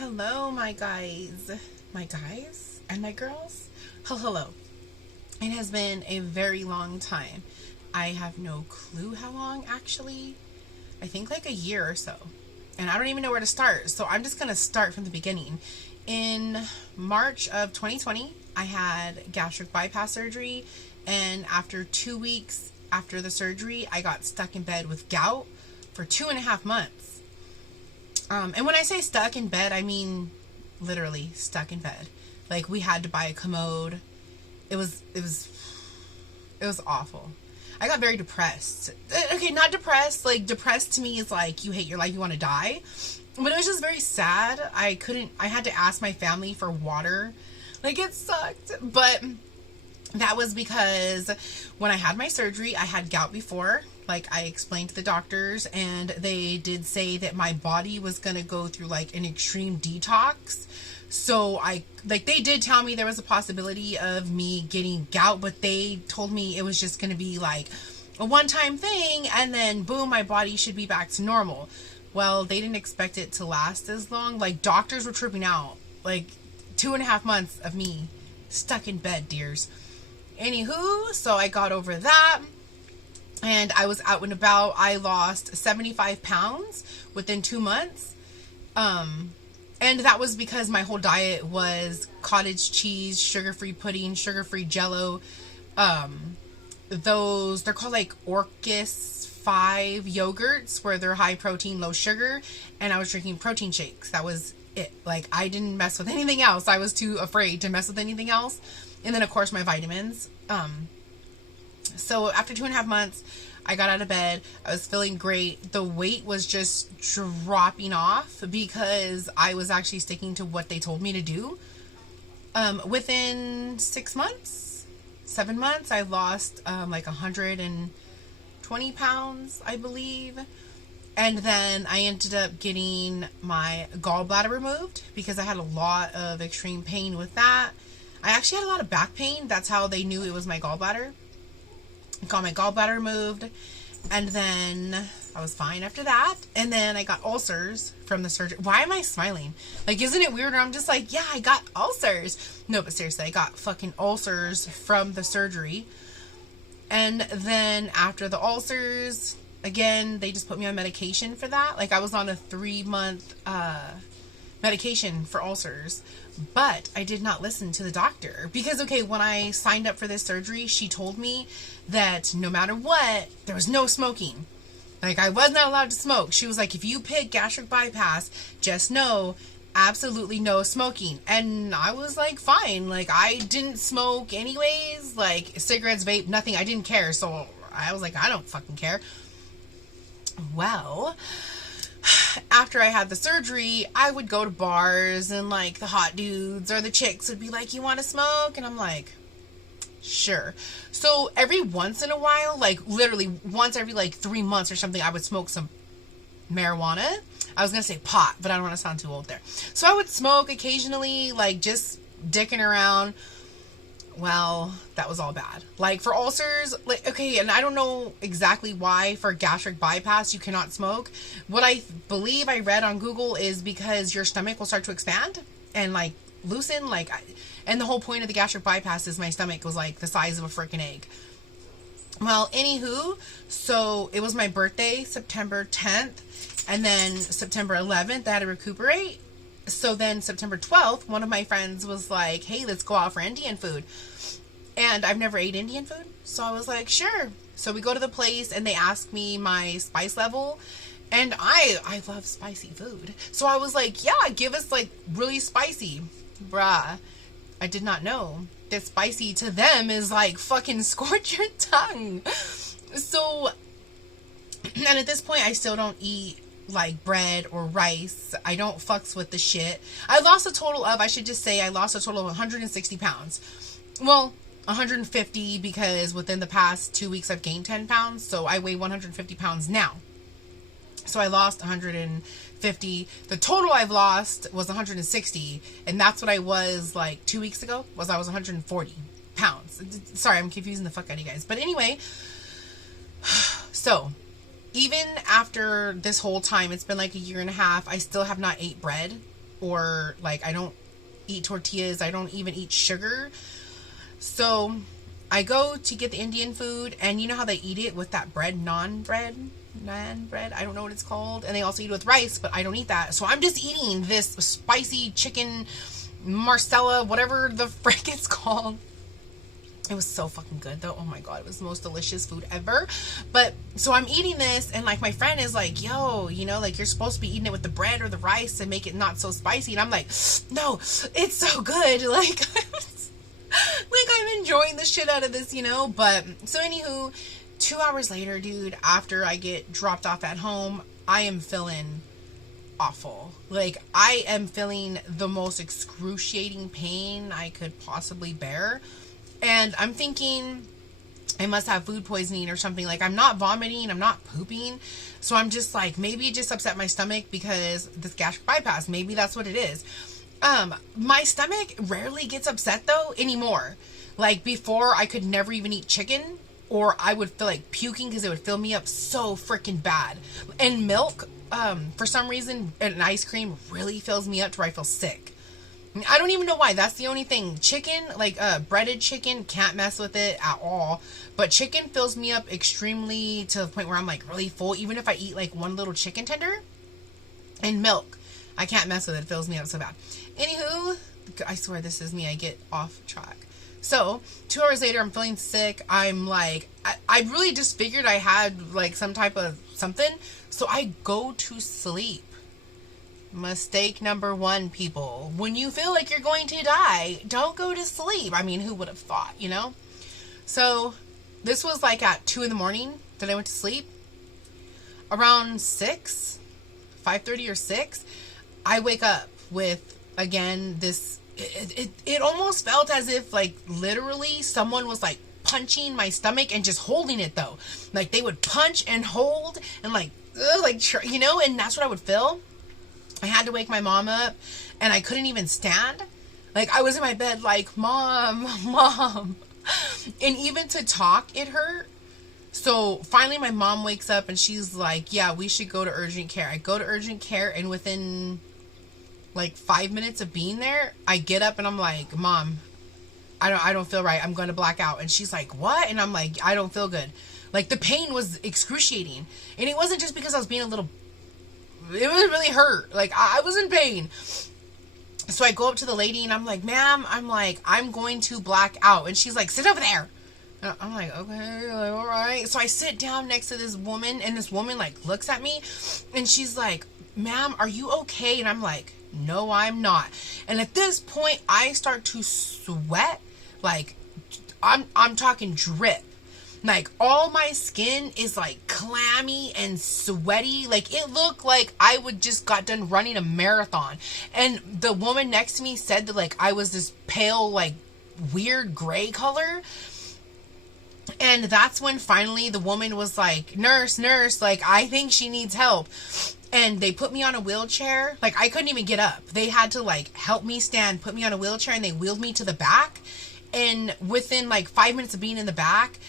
Hello, my guys, and my girls. Hello. It has been a very long time. I have no clue how long, actually. I think like a year or so. And I don't even know where to start. So I'm just going to start from the beginning. In March of 2020, I had gastric bypass surgery. And after 2 weeks after the surgery, I got stuck in bed with gout for 2.5 months. And when I say stuck in bed, I mean literally stuck in bed. Like, we had to buy a commode. It was awful. I got very depressed. Okay, not depressed. Like, depressed to me is like you hate your life, you want to die. But it was just very sad. I had to ask my family for water. Like, it sucked. But that was because when I had my surgery, I had gout before. Like, I explained to the doctors, and they did say that my body was going to go through, like, an extreme detox. So, they did tell me there was a possibility of me getting gout, but they told me it was just going to be, like, a one-time thing, and then, boom, my body should be back to normal. Well, they didn't expect it to last as long. Like, doctors were tripping out. Like, 2.5 months of me stuck in bed, dears. Anywho, so I got over that. And I was out and about. I lost 75 pounds within 2 months. And that was because my whole diet was cottage cheese, sugar-free pudding, sugar-free jello. They're called like Orcus 5 yogurts, where they're high protein, low sugar. And I was drinking protein shakes. That was it. Like, I didn't mess with anything else. I was too afraid to mess with anything else. And then, of course, my vitamins. So after 2.5 months, I got out of bed. I was feeling great. The weight was just dropping off because I was actually sticking to what they told me to do. Within 7 months, I lost like 120 pounds, I believe. And then I ended up getting my gallbladder removed because I had a lot of extreme pain with that. I actually had a lot of back pain. That's how they knew it was my gallbladder. I got my gallbladder removed, and then I was fine after that. And then I got ulcers from the surgery. Why am I smiling? Like, isn't it weird? I'm just like, yeah, I got ulcers. No, but seriously, I got fucking ulcers from the surgery. And then after the ulcers, again, they just put me on medication for that. Like, I was on a 3-month medication for ulcers. But I did not listen to the doctor because, okay, when I signed up for this surgery, she told me that no matter what, there was no smoking. Like, I was not allowed to smoke. She was like, if you pick gastric bypass, just know absolutely no smoking. And I was like, fine. Like, I didn't smoke anyways. Like, cigarettes, vape, nothing. I didn't care. So I was like, I don't fucking care. Well, after I had the surgery, I would go to bars, and like the hot dudes or the chicks would be like, you want to smoke? And I'm like, sure. So every once in a while, like literally once every like 3 months or something, I would smoke some marijuana. I was going to say pot, but I don't want to sound too old there. So I would smoke occasionally, like just dicking around. Well, that was all bad. Like, for ulcers, like, okay, and I don't know exactly why for gastric bypass you cannot smoke. What I believe I read on Google is because your stomach will start to expand and, like, loosen. Like, and the whole point of the gastric bypass is my stomach was, like, the size of a freaking egg. Well, anywho, so it was my birthday, September 10th, and then September 11th, I had to recuperate. So then September 12th, one of my friends was like, hey, let's go out for Indian food. And I've never ate Indian food. So I was like, sure. So we go to the place and they ask me my spice level. And I love spicy food. So I was like, yeah, give us like really spicy. Bruh, I did not know that spicy to them is like fucking scorch your tongue. So, and at this point, I still don't eat like bread or rice. I don't fucks with the shit. I lost a total of 160 pounds. Well, 150 because within the past 2 weeks I've gained 10 pounds. So I weigh 150 pounds now. So I lost 150. The total I've lost was 160. And that's what I was like 2 weeks ago. I was 140 pounds. Sorry, I'm confusing the fuck out of you guys. But anyway, so even after this whole time, it's been like a year and a half, I still have not ate bread. or like I don't eat tortillas. I don't even eat sugar. So I go to get the Indian food, and you know how they eat it with that bread, naan bread, I don't know what it's called, and they also eat it with rice, but I don't eat that. So I'm just eating this spicy chicken Marcella, whatever the frick it's called. It was so fucking good though. Oh my god, it was the most delicious food ever. But so I'm eating this, and like my friend is like, yo, you know, like you're supposed to be eating it with the bread or the rice and make it not so spicy. And I'm like, no, it's so good. Like, like I'm enjoying the shit out of this, you know. But so anywho, 2 hours later, dude, after I get dropped off at home, I am feeling awful. Like I am feeling the most excruciating pain I could possibly bear. And I'm thinking I must have food poisoning or something. Like I'm not vomiting, I'm not pooping. So I'm just like, maybe it just upset my stomach because this gastric bypass. Maybe that's what it is. My stomach rarely gets upset though anymore. Like before, I could never even eat chicken, or I would feel like puking because it would fill me up so freaking bad. And milk, for some reason, and ice cream really fills me up to where I feel sick. I don't even know why. That's the only thing. Chicken, like breaded chicken, can't mess with it at all. But chicken fills me up extremely to the point where I'm like really full. Even if I eat like one little chicken tender. And milk, I can't mess with it. It fills me up so bad. Anywho, I swear this is me. I get off track. So 2 hours later, I'm feeling sick. I'm like, I really just figured I had like some type of something. So I go to sleep. Mistake number one, people. When you feel like you're going to die, don't go to sleep. I mean, who would have thought, you know? So this was like at 2 in the morning that I went to sleep. Around 6, 5:30 or 6, I wake up with, again, this, it almost felt as if like literally someone was like punching my stomach and just holding it though. Like they would punch and hold and like, you know, and that's what I would feel. I had to wake my mom up, and I couldn't even stand. Like, I was in my bed like, Mom. And even to talk, it hurt. So, finally, my mom wakes up, and she's like, yeah, we should go to urgent care. I go to urgent care, and within, like, 5 minutes of being there, I get up, and I'm like, Mom, I don't feel right. I'm going to black out. And she's like, what? And I'm like, I don't feel good. Like, the pain was excruciating. And it wasn't just because I was being a little... It was really hurt. Like, I was in pain. So I go up to the lady and I'm like, ma'am, I'm going to black out. And she's like, sit over there. And I'm like, okay, like, all right. So I sit down next to this woman, and this woman like looks at me and she's like, ma'am, are you okay? And I'm like, no, I'm not. And at this point I start to sweat. Like, I'm talking drip. Like, all my skin is, like, clammy and sweaty. Like, it looked like I would just got done running a marathon. And the woman next to me said that, like, I was this pale, like, weird gray color. And that's when finally the woman was like, nurse, like, I think she needs help. And they put me on a wheelchair. Like, I couldn't even get up. They had to, like, help me stand, put me on a wheelchair, and they wheeled me to the back. And within, like, 5 minutes of being in the back...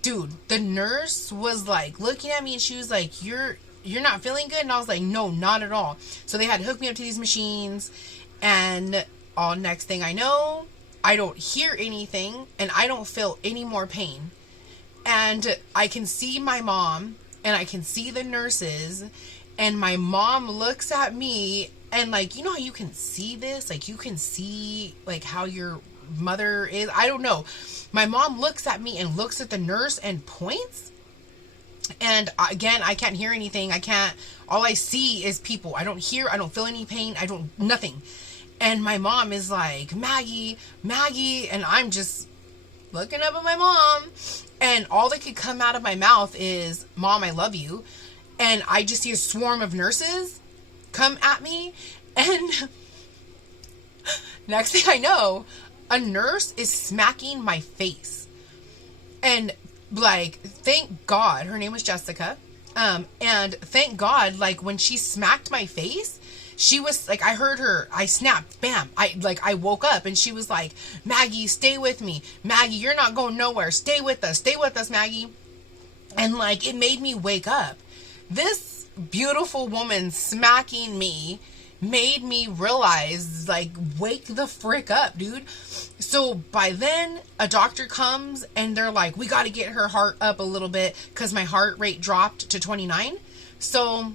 Dude, the nurse was like looking at me and she was like, you're not feeling good? And I was like, no, not at all. So they had to hook me up to these machines, and all next thing I know, I don't hear anything and I don't feel any more pain. And I can see my mom and I can see the nurses, and my mom looks at me and like, you know how you can see this? Like, you can see like how your mother is. I don't know. My mom looks at me and looks at the nurse and points. And again, I can't hear anything. All I see is people. I don't hear, I don't feel any pain. Nothing. And my mom is like, Maggie. And I'm just looking up at my mom. And all that could come out of my mouth is, Mom, I love you. And I just see a swarm of nurses come at me. And next thing I know, a nurse is smacking my face. And like, thank God, her name was Jessica. And thank God, like, when she smacked my face, she was like, I heard her, I snapped, bam. I woke up and she was like, Maggie, stay with me. Maggie, you're not going nowhere. Stay with us, Maggie. And like, it made me wake up. This beautiful woman smacking me made me realize, like, wake the frick up, dude. So by then, a doctor comes and they're like, we got to get her heart up a little bit because my heart rate dropped to 29. So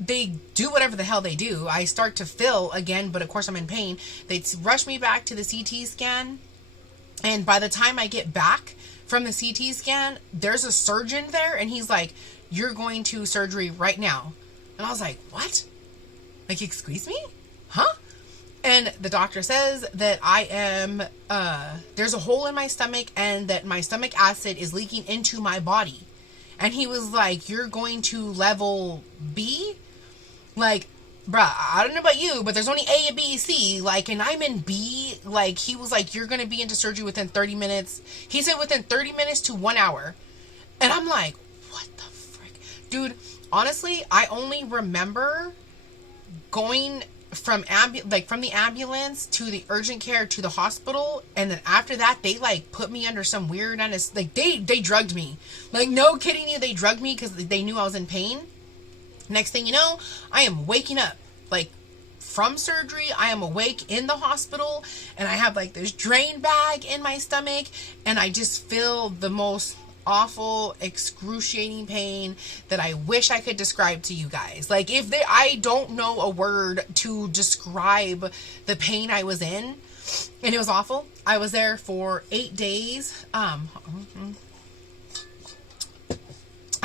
they do whatever the hell they do. I start to feel again, but of course I'm in pain. They rush me back to the CT scan. And by the time I get back from the CT scan, there's a surgeon there and he's like, you're going to surgery right now. And I was like, what? Like, excuse me? Huh? And the doctor says that I am, there's a hole in my stomach and that my stomach acid is leaking into my body. And he was like, you're going to level B? Like, bruh, I don't know about you, but there's only A, B, C, like, and I'm in B. Like, he was like, you're going to be into surgery within 30 minutes. He said within 30 minutes to 1 hour. And I'm like, what the frick? Dude, honestly, I only remember going from the ambulance to the urgent care to the hospital, and then after that they like put me under some weird like they drugged me. Like, no kidding you, they drugged me because they knew I was in pain. Next thing you know, I am waking up like from surgery. I am awake in the hospital and I have like this drain bag in my stomach and I just feel the most awful, excruciating pain that I wish I could describe to you guys. Like, I don't know a word to describe the pain I was in, and it was awful. I was there for 8 days. I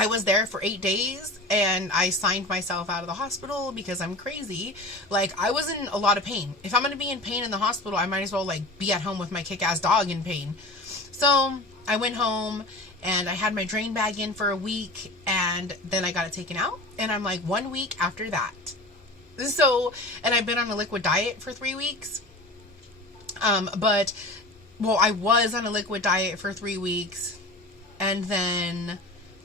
was there for 8 days and I signed myself out of the hospital because I'm crazy. Like, I was in a lot of pain. If I'm going to be in pain in the hospital, I might as well like be at home with my kick-ass dog in pain. So I went home and I had my drain bag in for a week and then I got it taken out. And I'm like 1 week after that. So, and I've been on a liquid diet for 3 weeks. I was on a liquid diet for 3 weeks. And then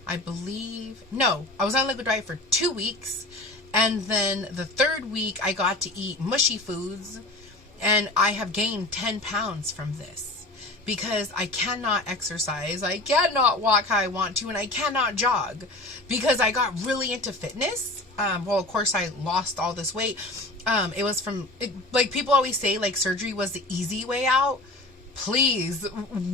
I was on a liquid diet for 2 weeks. And then the third week I got to eat mushy foods. And I have gained 10 pounds from this. Because I cannot exercise, I cannot walk how I want to, and I cannot jog. Because I got really into fitness. Of course, I lost all this weight. It was like, people always say, like, surgery was the easy way out. Please,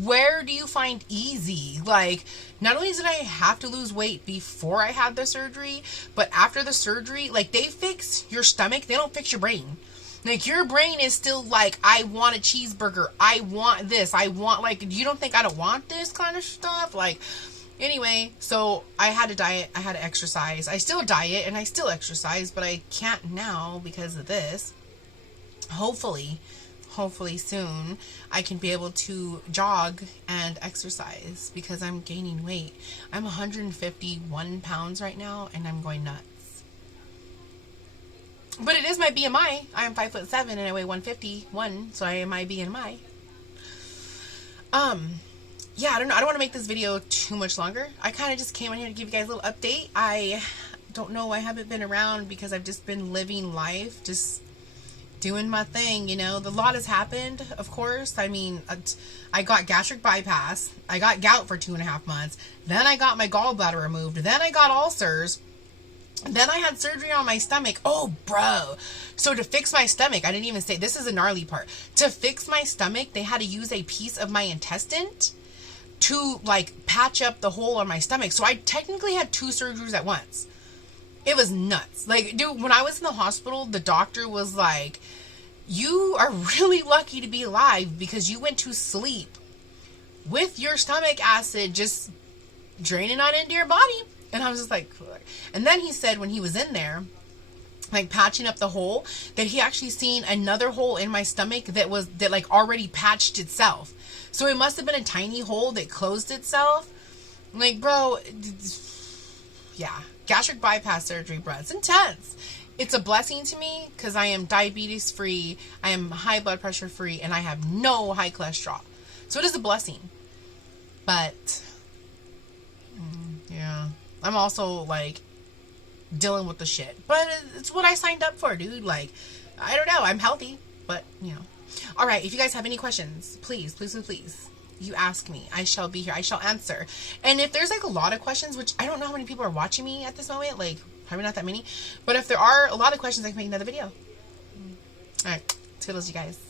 where do you find easy? Like, not only did I have to lose weight before I had the surgery, but after the surgery, like, they fix your stomach, they don't fix your brain. Like, your brain is still like, I want a cheeseburger. I want this. I want, like, you don't think I don't want this kind of stuff? Like, anyway, so I had to diet. I had to exercise. I still diet and I still exercise, but I can't now because of this. Hopefully soon I can be able to jog and exercise because I'm gaining weight. I'm 151 pounds right now and I'm going nuts. But it is my BMI. I am 5'7" and I weigh 151, so I am my BMI. Yeah, I don't know. I don't want to make this video too much longer. I kind of just came in here to give you guys a little update. I don't know. I haven't been around because I've just been living life, just doing my thing, you know. The lot has happened, of course. I mean, I got gastric bypass. I got gout for 2.5 months. Then I got my gallbladder removed. Then I got ulcers. Then I had surgery on my stomach. Oh, bro. So to fix my stomach, I didn't even say, this is a gnarly part. To fix my stomach, they had to use a piece of my intestine to, like, patch up the hole on my stomach. So I technically had 2 surgeries at once. It was nuts. Like, dude, when I was in the hospital, the doctor was like, you are really lucky to be alive because you went to sleep with your stomach acid just draining on into your body. And I was just like, and then he said when he was in there, like, patching up the hole, that he actually seen another hole in my stomach that like already patched itself. So it must have been a tiny hole that closed itself. Like, bro, yeah, gastric bypass surgery, bro, it's intense. It's a blessing to me because I am diabetes free, I am high blood pressure free, and I have no high cholesterol. So it is a blessing. But yeah, I'm also like dealing with the shit, but it's what I signed up for, dude. Like, I don't know, I'm healthy, but you know. All right, if you guys have any questions, please you ask me. I shall be here. I shall answer. And if there's like a lot of questions, which I don't know how many people are watching me at this moment, like probably not that many, but if there are a lot of questions, I can make another video. All right. Toodles, you guys.